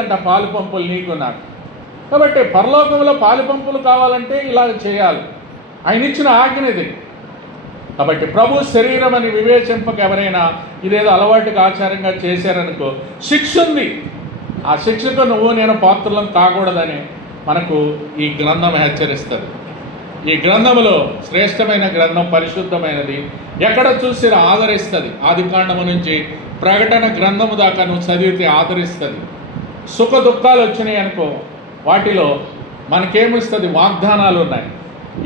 అంట పాలు పంపులు నీకు నాకు. కాబట్టి పరలోకంలో పాలు పంపులు కావాలంటే ఇలా చేయాలి. ఆయన ఇచ్చిన ఆజ్ఞది. కాబట్టి ప్రభు శరీరం అని వివేచింపక ఎవరైనా ఇదేదో అలవాటుగా ఆచారంగా చేశారనుకో శిక్ష ఉంది. ఆ శిక్షకు నువ్వు నేను పాత్రలను కాకూడదని మనకు ఈ గ్రంథం హెచ్చరిస్తుంది. ఈ గ్రంథంలో శ్రేష్టమైన గ్రంథం, పరిశుద్ధమైనది, ఎక్కడ చూసి ఆదరిస్తుంది. ఆదికాండము నుంచి ప్రకటన గ్రంథము దాకా నువ్వు చదివితే ఆదరిస్తుంది. సుఖ దుఃఖాలు వచ్చినాయి అనుకో, వాటిలో మనకేమిస్తుంది? వాగ్దానాలు ఉన్నాయి.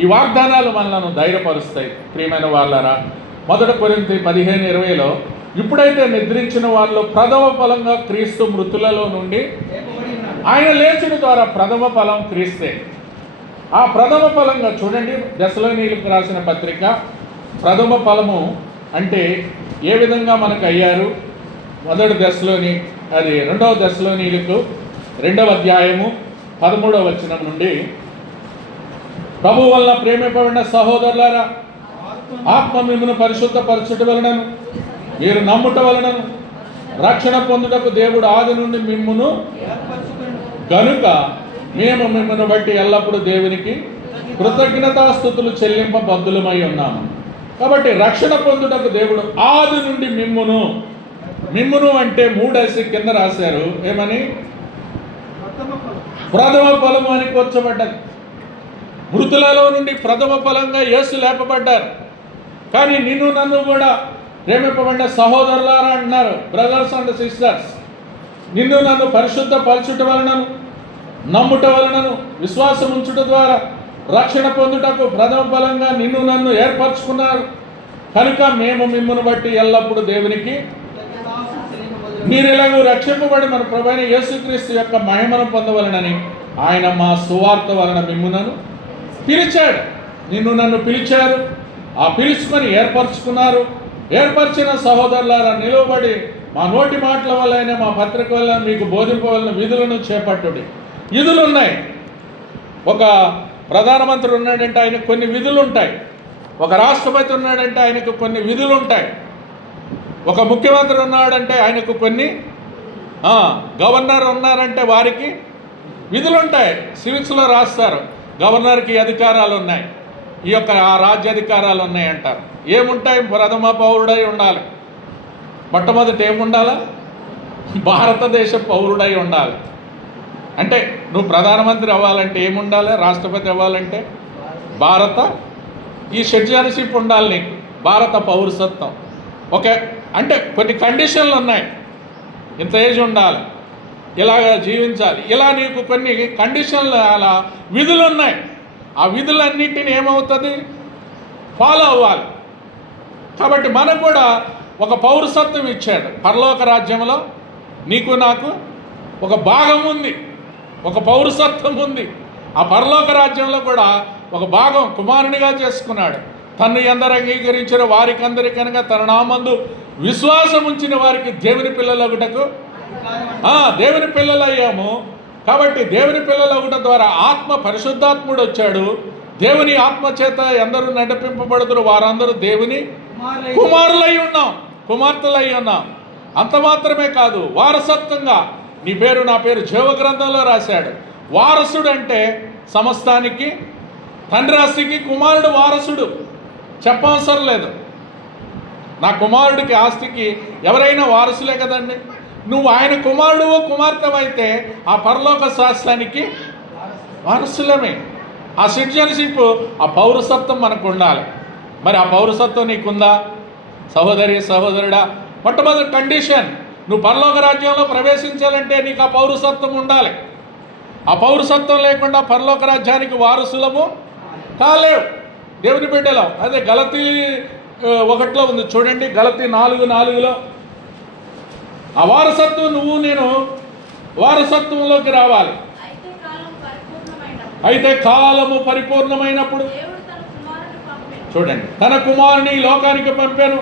ఈ వాగ్దానాలు మనలను ధైర్యపరుస్తాయి. ప్రియమైన వాళ్ళారా, 1 కొరింథీ 15:20లో ఇప్పుడైతే నిద్రించిన వాళ్ళు ప్రథమ ఫలంగా క్రీస్తు మృతులలో నుండి ఆయన లేచిన ద్వారా ప్రథమ ఫలం క్రీస్తే. ఆ ప్రథమ ఫలంగా చూడండి, దశలోనీయులకు రాసిన పత్రిక ప్రథమ ఫలము అంటే ఏ విధంగా మనకు అయ్యారు. 1 దశలోని అది 2వ దశలోనీయులకు 2వ అధ్యాయము 13వ వచనం నుండి, ప్రభు వలన ప్రేమింపబడిన సహోదరులారా, ఆత్మ మిమ్మును పరిశుద్ధపరచుట వలనను మీరు నమ్ముట వలనను రక్షణ పొందుటకు దేవుడు ఆది నుండి మిమ్మును కనుక మేము మిమ్మల్ని బట్టి ఎల్లప్పుడూ దేవునికి కృతజ్ఞతాస్తుతులు చెల్లింప బద్దులమై ఉన్నాము. కాబట్టి రక్షణ పొందుటకు దేవుడు ఆది నుండి మిమ్మును అంటే 3 కింద రాశారు. ఏమని? ప్రథమ ఫలము అని కూర్చోబడ్డది. మృతులలో నుండి ప్రథమ ఫలంగా యేసు లేపబడ్డారు. కానీ నిన్ను నన్ను కూడా ప్రేమింపబడిన సహోదరులారా అంటున్నారు, బ్రదర్స్ అండ్ సిస్టర్స్. నిన్ను నన్ను పరిశుద్ధ పరచుట వలనను నమ్ముట వలనను విశ్వాసం ఉంచుట ద్వారా రక్షణ పొందుటకు ప్రథమ ఫలంగా నిన్ను నన్ను ఏర్పరచుకున్నారు. కనుక మేము మిమ్మల్ని బట్టి ఎల్లప్పుడూ దేవునికి మీరు ఎలాగూ రక్షింపబడి మన ప్రభువైన యేసుక్రీస్తు యొక్క మహిమను పొందవలనని ఆయన మా సువార్త వలన మిమ్మునను పిలిచాడు. నిన్ను నన్ను పిలిచారు, ఆ పిలుచుకొని ఏర్పరచుకున్నారు. ఏర్పరిచిన సహోదరులారా, నిలువబడి మా నోటి మాటల వల్ల మా పత్రిక వల్ల మీకు బోధింపవలన విధులను చేపట్టుడి. విధులు ఉన్నాయి. ఒక ప్రధానమంత్రి ఉన్నాడంటే ఆయనకు కొన్ని విధులు ఉంటాయి. ఒక రాష్ట్రపతి ఉన్నాడంటే ఆయనకు కొన్ని విధులు ఉంటాయి. ఒక ముఖ్యమంత్రి ఉన్నాడంటే ఆయనకు కొన్ని, గవర్నర్ ఉన్నారంటే వారికి విధులు ఉంటాయి. సివిక్స్లో రాస్తారు, గవర్నర్కి అధికారాలు ఉన్నాయి, ఈ యొక్క ఆ రాజ్యాధికారాలు ఉన్నాయి అంటారు. ఏముంటాయి? ప్రథమ పౌరుడై ఉండాలి. మొట్టమొదటి ఏముండాలా? భారతదేశ పౌరుడై ఉండాలి. అంటే నువ్వు ప్రధానమంత్రి అవ్వాలంటే ఏముండాలి? రాష్ట్రపతి అవ్వాలంటే ఈ సిటిజన్షిప్ ఉండాలి నీకు, భారత పౌరసత్వం. ఓకే, అంటే కొన్ని కండిషన్లు ఉన్నాయి. ఇంత ఏజ్ ఉండాలి, ఇలాగ జీవించాలి, ఇలా నీకు కొన్ని కండిషన్లు, అలా విధులు ఉన్నాయి. ఆ విధులన్నింటినీ ఏమవుతుంది? ఫాలో అవ్వాలి. కాబట్టి మనకు కూడా ఒక పౌరసత్వం ఇచ్చాడు. పరలోక రాజ్యంలో నీకు నాకు ఒక భాగం ఉంది, ఒక పౌరసత్వం ఉంది. ఆ పరలోక రాజ్యంలో కూడా ఒక భాగం కుమారునిగా చేసుకున్నాడు. తన్ను ఎందరు అంగీకరించిన వారికి అందరికనగా తన నామందు విశ్వాసం ఉంచిన వారికి దేవుని పిల్లలగుటకు దేవుని పిల్లలయ్యాము. కాబట్టి దేవుని పిల్లలగుట ద్వారా ఆత్మ పరిశుద్ధాత్ముడు వచ్చాడు. దేవుని ఆత్మ చేత ఎందరూ నడిపింపబడుతున్నారు వారందరూ దేవుని కుమారులై ఉన్నాం, కుమార్తెలై ఉన్నాం. అంత మాత్రమే కాదు, వారసత్వంగా నీ పేరు నా పేరు జీవగ్రంథంలో రాశాడు. వారసుడు అంటే సమస్తానికి, తండ్రి ఆస్తికి కుమారుడు వారసుడు. చెప్పవసరం లేదు. నా కుమారుడికి ఆస్తికి ఎవరైనా వారసులే కదండి. నువ్వు ఆయన కుమారుడు కుమార్తెవైతే ఆ పరలోక శాస్త్రానికి వారసులమే. ఆ సిటిజన్షిప్, ఆ పౌరసత్వం మనకు ఉండాలి. మరి ఆ పౌరసత్వం నీకుందా సహోదరి సహోదరుడా? మొట్టమొదటి కండిషన్, నువ్వు పరలోక రాజ్యంలో ప్రవేశించాలంటే నీకు ఆ పౌరసత్వం ఉండాలి. ఆ పౌరసత్వం లేకుండా పరలోక రాజ్యానికి వారసులము కాలేవు దేవుని బిడ్డలో. అదే గలతీ 1లో ఉంది చూడండి, గలతీ 4:4లో ఆ వారసత్వం నువ్వు నేను వారసత్వంలోకి రావాలి. అయితే కాలము పరిపూర్ణమైనప్పుడు చూడండి, తన కుమారుని లోకానికి పంపాను.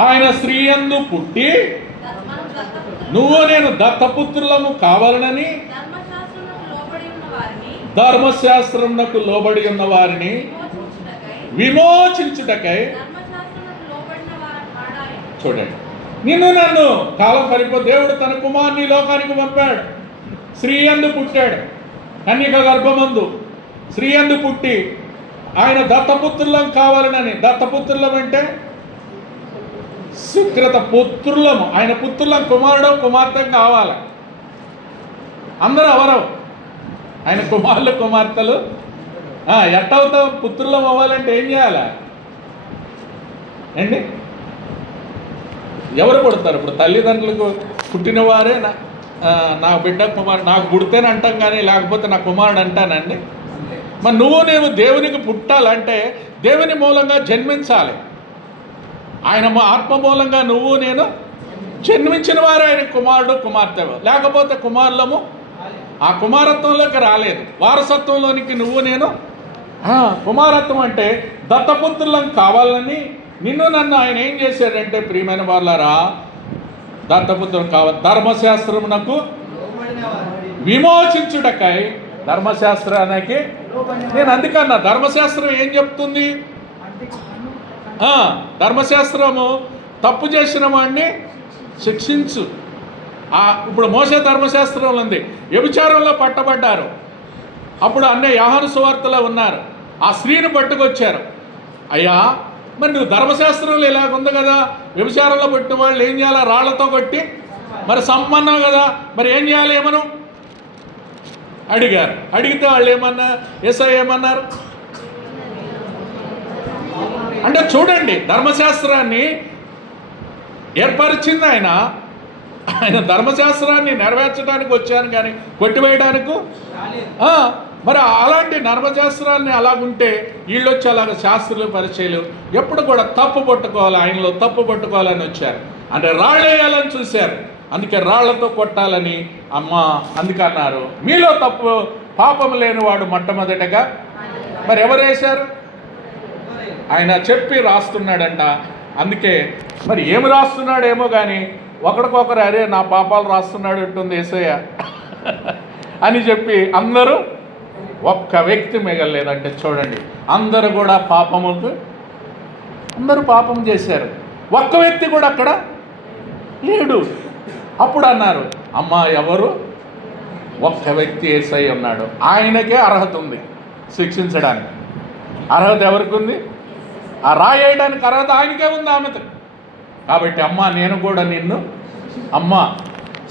ఆయన స్త్రీ యందు పుట్టి నువ్వు నేను దత్తపుత్రులము కావాలనని ధర్మశాస్త్రమునకు లోబడి ఉన్న వారిని విమోచించుటకై చూడండి, నిన్ను నన్ను కాలం దేవుడు తన కుమారుని లోకానికి పంపాడు. స్త్రీ యందు పుట్టాడు, కన్యక గర్భమందు స్త్రీ యందు పుట్టి ఆయన దత్తపుత్రులం కావాలనని. దత్తపుత్రులం అంటే సుకృత పుత్రులము, ఆయన పుత్రులం, కుమారుడు కుమార్తె కావాలి. అందరూ అవరవు ఆయన కుమారులు కుమార్తెలు. ఎట్టవుతాం? పుత్రులం అవ్వాలంటే ఏం చేయాలి అండి? ఎవరు పుడతారు? ఇప్పుడు తల్లిదండ్రులకు పుట్టిన వారే నా బిడ్డ కుమారుడు, నాకు పుడితేనే అంటాం కానీ లేకపోతే నా కుమారుడు అంటానండి. మరి నేను దేవునికి పుట్టాలంటే దేవుని మూలంగా జన్మించాలి. ఆయన ఆత్మ మూలంగా నేను జన్మించిన వారు ఆయన కుమారుడు కుమార్తె. లేకపోతే కుమారులము ఆ కుమారత్వంలోకి రాలేదు. వారసత్వంలోనికి నేను కుమారత్వం అంటే దత్తపుత్రులం కావాలని నిన్ను నన్ను ఆయన ఏం చేశాడంటే, ప్రియమైన వాళ్ళారా, దత్తపుత్రులు కావాలి. ధర్మశాస్త్రమునకు విమోచించుటకై ధర్మశాస్త్రానికి నేను అందుకన్నా. ధర్మశాస్త్రం ఏం చెప్తుంది? ధర్మశాస్త్రము తప్పు చేసిన వాడిని శిక్షించు. ఇప్పుడు మోసే ధర్మశాస్త్రంలో ఉంది. వ్యభిచారంలో పట్టబడ్డారు. అప్పుడు యోహాను సువార్తలో ఉన్నారు. ఆ స్త్రీని పట్టుకొచ్చారు. అయ్యా, మరి నువ్వు ధర్మశాస్త్రంలో ఇలాగుంది కదా, వ్యభిచారంలో పట్టిన వాళ్ళు ఏం చేయాలా? రాళ్లతో కొట్టి మరి సమ్మన్నావు కదా, మరి ఏం చేయాలి ఏమను అడిగారు. అడిగితే వాళ్ళు ఏమన్నా, యేసయ్య ఏమన్నారు అంటే, చూడండి, ధర్మశాస్త్రాన్ని ఏర్పరిచింది ఆయన ధర్మశాస్త్రాన్ని నెరవేర్చడానికి వచ్చాను కానీ కొట్టివేయడానికి. మరి అలాంటి ధర్మశాస్త్రాన్ని అలాగుంటే వీళ్ళు వచ్చి అలాగ శాస్త్రులు పరిచయలు ఎప్పుడు కూడా తప్పు పట్టుకోవాలి, ఆయనలో తప్పు పట్టుకోవాలని వచ్చారు. అంటే రాళ్ళేయాలని చూశారు. అందుకే రాళ్లతో కొట్టాలని అందుకే అన్నారు, మీలో తప్పు పాపం లేనివాడు మొట్టమొదటగా. మరి ఎవరు వేశారు? ఆయన చెప్పి రాస్తున్నాడంట. అందుకే మరి ఏమి రాస్తున్నాడేమో కానీ ఒకరికొకరు అరే నా పాపాలు రాస్తున్నాడు ఉంటుంది యేసయ్య అని చెప్పి అందరూ, ఒక్క వ్యక్తి మిగలలేదంటే చూడండి, అందరూ కూడా అందరూ పాపం చేశారు. ఒక్క వ్యక్తి కూడా అక్కడ లేడు. అప్పుడు అన్నారు, అమ్మా ఎవరు? ఒక్క వ్యక్తి యేసయ్య ఉన్నాడు. ఆయనకే అర్హత ఉంది శిక్షించడానికి. అర్హత ఎవరికి ఉంది? ఆ రాయేయడానికి అర్హత ఆయనకే ఉంది, ఆమెతో. కాబట్టి అమ్మ నేను కూడా నిన్ను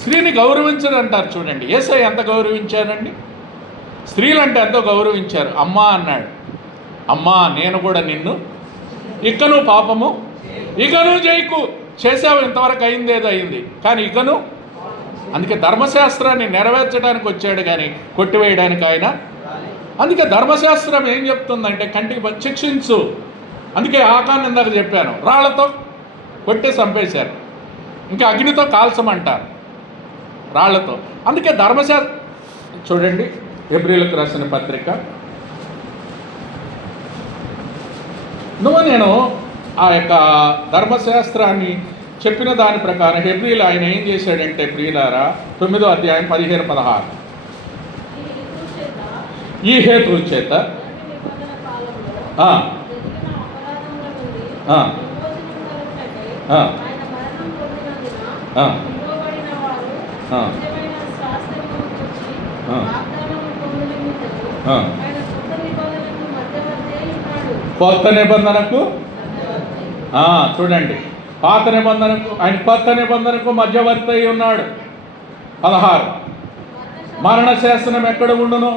స్త్రీని గౌరవించడు అంటారు. చూడండి, యేసయ్య ఎంత గౌరవించారండి. స్త్రీలు అంటే ఎంతో గౌరవించారు. అమ్మా అన్నాడు. అమ్మా నేను కూడా నిన్ను ఇకను పాపము ఇకను చేయకు. చేసావు, ఇంతవరకు అయింది ఏదో అయింది, కానీ ఇకను. అందుకే ధర్మశాస్త్రాన్ని నెరవేర్చడానికి వచ్చాడు కానీ కొట్టివేయడానికి ఆయన. అందుకే ధర్మశాస్త్రం ఏం చెప్తుందంటే కంటికి శిక్షించు. అందుకే ఆకాన్ని ఇందాక చెప్పాను, రాళ్లతో కొట్టి చంపేశారు. ఇంకా అగ్నితో కాల్చమంటారు, రాళ్లతో. అందుకే ధర్మశాస్త్రం చూడండి, హెబ్రీయులకు రాసిన పత్రిక. నేను ఆ యొక్క ధర్మశాస్త్రాన్ని చెప్పిన దాని ప్రకారం హెబ్రీలు ఆయన ఏం చేశాడంటే, ప్రియులారా, 9వ అధ్యాయం 15-16, ఈ హేతువుల చేత కొత్త నిబంధనకు చూడండి, పాత నిబంధనకు ఆయన కొత్త నిబంధనకు మధ్యవర్తి అయి ఉన్నాడు. 16 మరణ శాసనం ఎక్కడ ఉండును?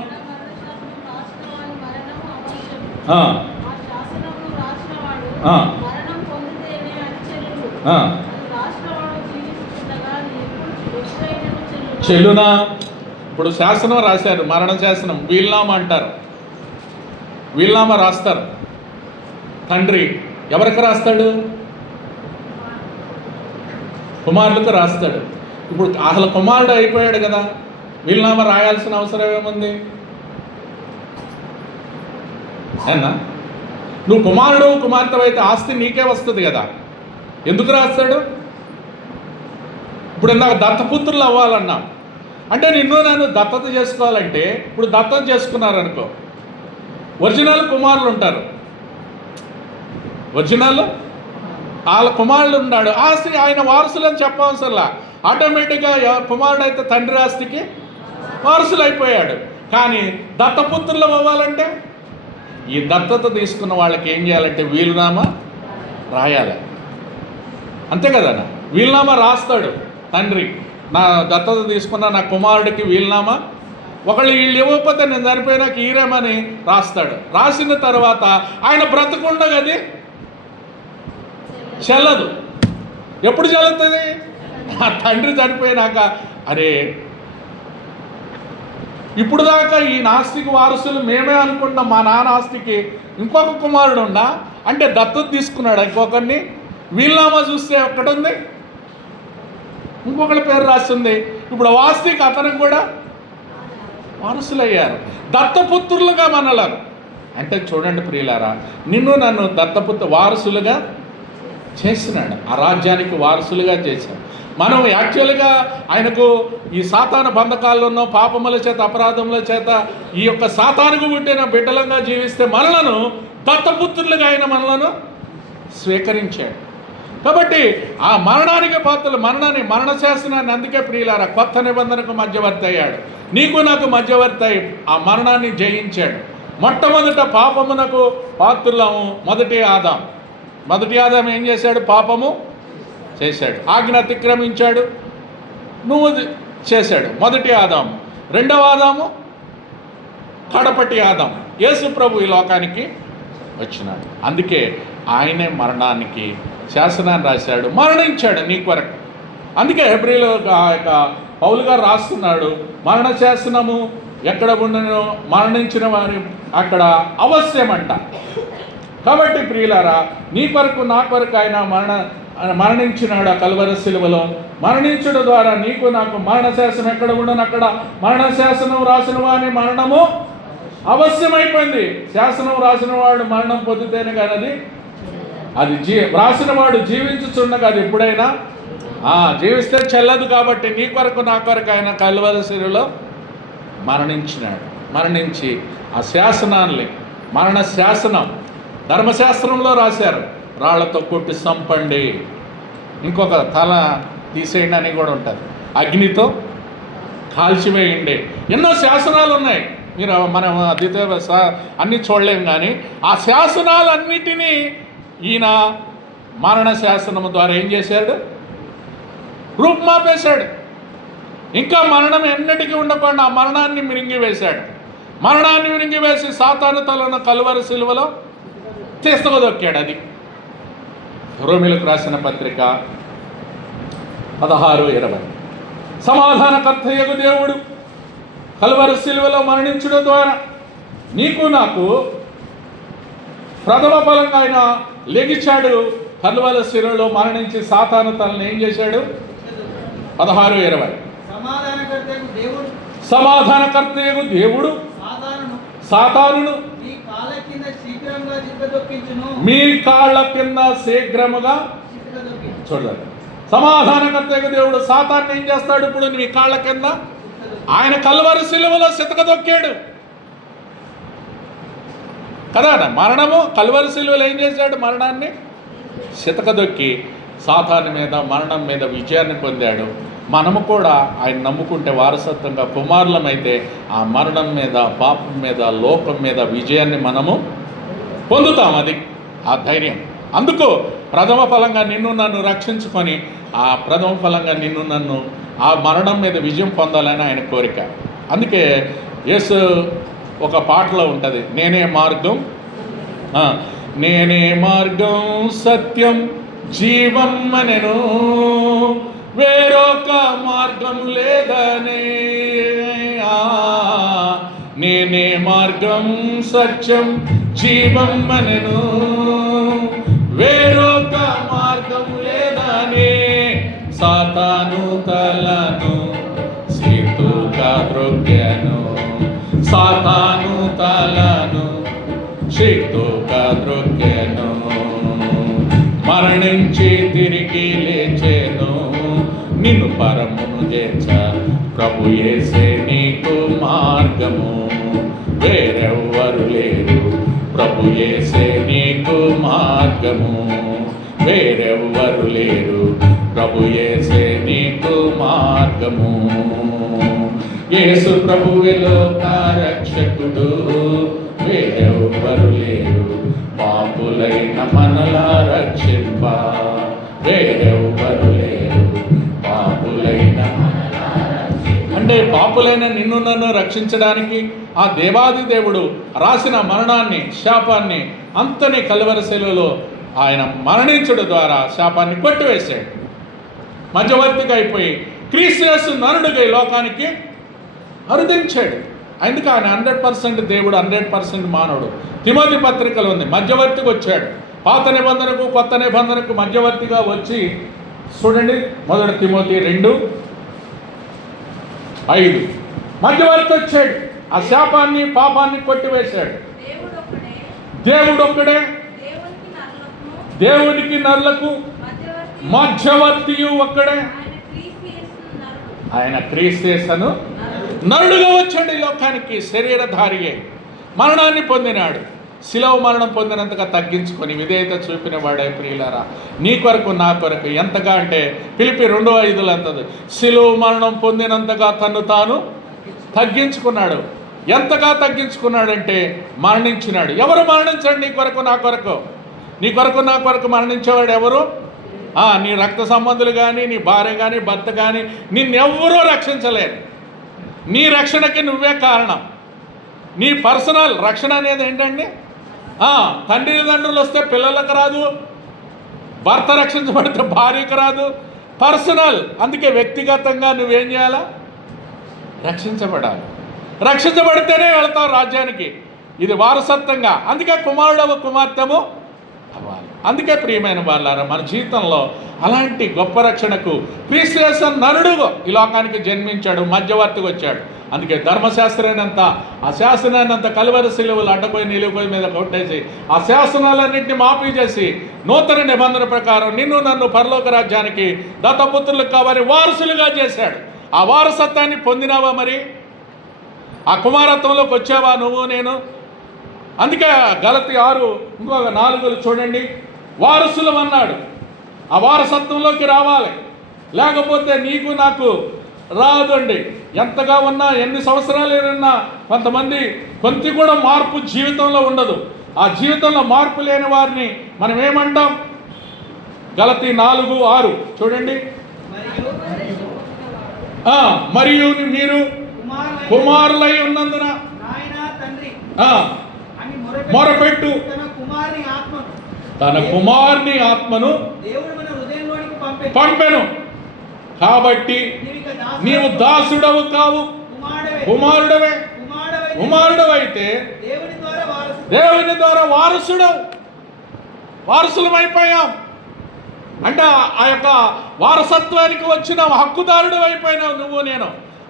చెల్లునా? ఇప్పుడు శాసనం రాశారు, మరణ శాసనం, వీలునామా అంటారు. వీలునామా రాస్తారు. తండ్రి ఎవరికి రాస్తాడు? కుమారులకు రాస్తాడు. ఇప్పుడు అసలు కుమారుడు అయిపోయాడు కదా, వీలునామా రాయాల్సిన అవసరం ఏముంది? అన్నా నువ్వు కుమారుడు కుమార్తె అయితే ఆస్తి నీకే వస్తుంది కదా, ఎందుకు రాస్తాడు? ఇప్పుడు ఇందాక దత్తపుత్రులు అవ్వాలన్నా అంటే నన్ను దత్తత చేసుకోవాలంటే, ఇప్పుడు దత్తత చేసుకున్నారనుకో, ఒరిజినల్ కుమారులు ఉంటారు. ఒరిజినల్ వాళ్ళ కుమారుడు ఉన్నాడు, ఆస్తి ఆయన వారసులని చెప్పవసరంలా, ఆటోమేటిక్గా కుమారుడు అయితే తండ్రి ఆస్తికి వారసులు అయిపోయాడు. కానీ దత్తపుత్రులు అవ్వాలంటే ఈ దత్తత తీసుకున్న వాళ్ళకి ఏం చేయాలంటే వీలునామా రాయాలి, అంతే కదా. వీలునామా రాస్తాడు తండ్రి, నా దత్తత తీసుకున్న నా కుమారుడికి వీలునామా, ఒకళ్ళు వీళ్ళు ఇవ్వకపోతే నేను చనిపోయినాక ఈరేమని రాస్తాడు. రాసిన తర్వాత ఆయన బ్రతకుండగది చెల్లదు. ఎప్పుడు చెల్లుతుంది? ఆ తండ్రి చనిపోయినాక. అరే ఇప్పుడు దాకా ఈ నాస్తికి వారసులు మేమే అనుకుంటాం, మా నాన్న ఆస్తికి ఇంకొక కుమారుడు ఉండా అంటే దత్తత తీసుకున్నాడు ఇంకొకరిని. వీలునామా చూస్తే ఒక్కటుంది, ఇంకొకరి పేరు రాస్తుంది. ఇప్పుడు ఆస్తికి అతనికి కూడా వారసులయ్యారు, దత్తపుత్రులుగా మనలారు. అంటే చూడండి ప్రియులారా, నిన్ను నన్ను దత్తపుత్ర వారసులుగా చేసినాడు, ఆ రాజ్యానికి వారసులుగా చేశాడు. మనం యాక్చువల్గా ఆయనకు ఈ సాతాను బంధకాల్లోనో పాపముల చేత అపరాధముల చేత ఈ యొక్క సాతానుకు పుట్టిన బిడ్డలంగా జీవిస్తే మనలను దత్తపుత్రులుగా ఆయన మనలను స్వీకరించాడు. కాబట్టి ఆ మరణానికి పాత్రలు మరణ శాసనాన్ని, అందుకే ప్రియులారా కొత్త నిబంధనకు మధ్యవర్తి అయ్యాడు, నీకు నాకు మధ్యవర్తి అయి ఆ మరణాన్ని జయించాడు. మొట్టమొదట పాపమునకు పాత్రులము మొదటి ఆదాం ఏం చేశాడు? పాపము చేశాడు, ఆజ్ఞ అతిక్రమించాడు, నువ్వు చేశాడు. మొదటి ఆదాము. రెండవ ఆదాము కడపటి ఆదాము, యేసు ప్రభు ఈ లోకానికి వచ్చినాడు. అందుకే ఆయనే మరణానికి శాసనాన్ని రాశాడు, మరణించాడు నీ కొరకు. అందుకే హెబ్రీలో ఆ యొక్క పౌలు గారు రాస్తున్నాడు, మరణ శాసనము ఎక్కడ ఉండనో మరణించిన వారి అక్కడ అవశ్యమంట. కాబట్టి ప్రియులారా, నీ కొరకు నా కొరకు ఆయన మరణించినాడు ఆ కల్వరి శిలువలో. మరణించడం ద్వారా నీకు నాకు మరణ శాసనం ఎక్కడ ఉండను అక్కడ మరణ శాసనం రాసిన వాని మరణము అవశ్యమైపోయింది. శాసనం రాసిన వాడు మరణం పొందితేనే కానీ అది రాసిన వాడు జీవించుచుండగా అది ఎప్పుడైనా జీవిస్తే చెల్లదు. కాబట్టి నీ కొరకు నా కొరకు ఆయన కల్వరి శిలువలో మరణించినాడు. మరణించి ఆ శాసనాన్ని, మరణ శాసనం ధర్మశాస్త్రంలో రాశారు, రాళ్లతో కొట్టి చంపండి, ఇంకొక తల తీసేయండి అని కూడా ఉంటుంది, అగ్నితో కాల్చివేయండి. ఎన్నో శాసనాలు ఉన్నాయి, మనం ద్వితీయ అన్నీ చూడలేము. కానీ ఆ శాసనాలన్నిటినీ ఈయన మరణ శాసనము ద్వారా ఏం చేశాడు? రూపుమాపేశాడు. ఇంకా మరణం ఎన్నటికీ ఉండకుండా ఆ మరణాన్ని మిరింగివేశాడు. మరణాన్ని మిరింగివేసి సాతాను తలను కల్వరి సిలువలో తీసుకోదొక్కాడు. అది రోమీయులకు రాసిన పత్రిక 16:20. సమాధానకర్తయగు దేవుడు కల్వరి సిలువలో మరణించడం ద్వారా నీకు నాకు ప్రథమ ఫలంగా ఆయన లెగిచాడు. కల్వరి సిలువలో మరణించి సాతాను తలను ఏం చేశాడు? 16:20. సమాధానకర్తయగు దేవుడు సాతానును మీ కాళ్ళ కింద శీఘ్రముగా చూడండి. సమాధానకర్తయగు దేవుడు సాతాన్ని ఏం చేస్తాడు? ఇప్పుడు మీ కాళ్ళ కింద ఆయన కల్వరి సిలువలో సితకదొక్కాడు కదా. మరణము కల్వరి సిలువలో ఏం చేశాడు? మరణాన్ని సితకదొక్కి సాతాను మీద, మరణం మీద విజయాన్ని పొందాడు. మనము కూడా ఆయన నమ్ముకుంటే వారసత్వంగా కుమారులమైతే ఆ మరణం మీద, పాపం మీద, లోకం మీద విజయాన్ని మనము పొందుతాం. అది ఆ ధైర్యం. అందుకు ప్రథమ ఫలంగా నిన్ను నన్ను రక్షించుకొని ఆ ప్రథమ ఫలంగా నిన్ను నన్ను ఆ మరణం మీద విజయం పొందాలని ఆయన కోరిక. అందుకే యేసు ఒక పాటలో ఉంటుంది, నేనే మార్గం, నేనే మార్గం సత్యం జీవం అనెను, వేరొక మార్గం లేదనే. నేనే మార్గం సత్యం జీవం అనెను, వేరొక మార్గం లేదనే. సాతాను తలను సీతుగా ద్రొక్కెను, సాతాను తలను సీతుగా ద్రొక్కెను. మరణించి తిరిగి లేచెను, నిన్ను పరమును చేర్చ ప్రభు యేసే నీకు మార్గము, వేరెవ్వరు లేరు ప్రభు యేసే నీకు మార్గము. వేరెవ్వరు లేరు, ప్రభు యేసే నీకు మార్గము. యేసు ప్రభువే లోక రక్షకుడు, వేరెవ్వరు లేరు, పాపులైన మనలా రక్షింప. వేరెవ్వరు లేరు, పాపులైన అంటే పాపులైన నిన్ను నన్ను రక్షించడానికి ఆ దేవాది దేవుడు రాసిన మరణాన్ని, శాపాన్ని అంతని కలువరి శిలువలో ఆయన మరణించడం ద్వారా శాపాన్ని కొట్టివేశాడు. మధ్యవర్తిగా అయిపోయి క్రీస్తు యేసు నరుడుగా ఈ లోకానికి అరుదించాడు. అందుకే ఆయన 100% దేవుడు, 100% మానవుడు. తిమోతి పత్రికలో ఉంది, మధ్యవర్తికి వచ్చాడు. పాత నిబంధనకు కొత్త నిబంధనకు మధ్యవర్తిగా వచ్చి చూడండి, 1 తిమోతి 2:5 మధ్యవర్తి వచ్చాడు. ఆ శాపాన్ని పాపాన్ని కొట్టివేశాడు. దేవుడు ఒక్కడే, దేవునికి నరులకు మధ్యవర్తియు ఒక్కడే, ఆయన క్రీస్తు యేసును నరుడుగా వచ్చాడు ఈ లోకానికి. శరీరధారియే మరణాన్ని పొందినాడు. శిలవ మరణం పొందినంతగా తగ్గించుకొని విధేయత చూపిన వాడే ప్రియులారా, నీ కొరకు నా కొరకు ఎంతగా అంటే ఫిలిప్పీ 2:5 అంతది, శిలువ మరణం పొందినంతగా తను తాను తగ్గించుకున్నాడు. ఎంతగా తగ్గించుకున్నాడంటే మరణించినాడు. ఎవరు మరణించండి నీ కొరకు నా కొరకు? నీ కొరకు నా కొరకు మరణించేవాడు ఎవరు? నీ రక్త సంబంధులు కానీ, నీ భార్య కానీ, భర్త కానీ నిన్నెవ్వరూ రక్షించలేరు. నీ రక్షణకి నువ్వే కారణం. నీ పర్సనల్ రక్షణ అనేది ఏంటండి? తండ్రులు వస్తే పిల్లలకు రాదు, భర్త రక్షించబడితే భార్యకు రాదు. పర్సనల్. అందుకే వ్యక్తిగతంగా నువ్వేం చేయాలా? రక్షించబడాలి. రక్షించబడితేనే వెళతావు రాజ్యానికి. ఇది వారసత్వంగా. అందుకే కుమారుడవ కుమార్తెము అవ్వాలి. అందుకే ప్రియమైన వాళ్ళారా, మన జీవితంలో అలాంటి గొప్ప రక్షణకు క్రీస్తు యేసు నరుడుగా ఈ లోకానికి జన్మించాడు, మధ్యవర్తిగా వచ్చాడు. అందుకే ధర్మశాస్త్రైనంత ఆ శాసనాన్నంత కలువరి శిలువలు అడ్డపోయి నిలువుపోయి మీద కొట్టేసి ఆ శాసనాలన్నింటినీ మాఫీ చేసి నూతన నిబంధన ప్రకారం నిన్ను నన్ను పరలోక రాజ్యానికి దత్తపుత్రులకు కావాలి వారసులుగా చేశాడు. ఆ వారసత్వాన్ని పొందినావా? మరి ఆ కుమారత్వంలోకి వచ్చావా నువ్వు నేను? అందుకే గలతీ 6:4 చూడండి, వారసులం అన్నాడు. ఆ వారసత్వంలోకి రావాలి, లేకపోతే నీకు నాకు రాదండి. ఎంతగా ఉన్నా, ఎన్ని సంవత్సరాలు ఉన్నా కొంతమంది కొంత కూడా మార్పు జీవితంలో ఉండదు. ఆ జీవితంలో మార్పు లేని వారిని మనం ఏమంటాం? గలతీ 4:6 చూడండి, మరియు మీరు కుమారులై ఉన్నందున మొరపెట్టు తన కుమారుని ఆత్మను పంపెను. కాబట్టి నీవు దాసుడవు కావు, కుమారుడవే. కుమారుడవైతే దేవుని ద్వారా వారసులమైపోయాం. అంటే ఆ యొక్క వారసత్వానికి వచ్చిన హక్కుదారుడు అయిపోయినావు నువ్వు నేను.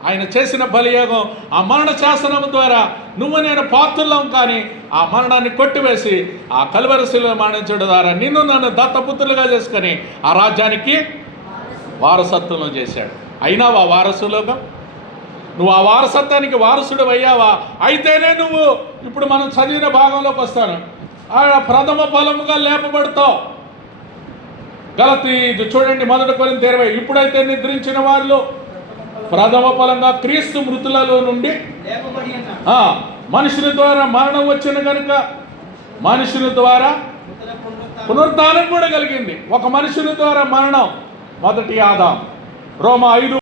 ఆయన చేసిన బలియాగం, ఆ మరణ శాసనం ద్వారా నువ్వు నేను పాత్రులం. కానీ ఆ మరణాన్ని కొట్టివేసి ఆ కలువరి శిలువ మరణించడం ద్వారా నిన్ను నన్ను దత్తపుత్రులుగా చేసుకొని ఆ రాజ్యానికి వారసత్వం చేశాడు. అయినావా వారసులుగా? నువ్వు ఆ వారసత్వానికి వారసుడు అయ్యావా? అయితేనే నువ్వు ఇప్పుడు మనం చదివిన భాగంలోకి వస్తాను. ఆ ప్రథమ ఫలముగా లేపబడతావు. గలతీ చూడండి, 1 కొరింథీ 20, ఇప్పుడైతే నిద్రించిన వారిలో ప్రథమ ఫలంగా క్రీస్తు మృతులలో నుండి మనుషుల ద్వారా మరణం వచ్చిన కనుక మనుషుల ద్వారా పునరుత్థానం కూడా కలిగింది. ఒక మనుషుల ద్వారా మరణం, మొదటి ఆదాం. రోమా 5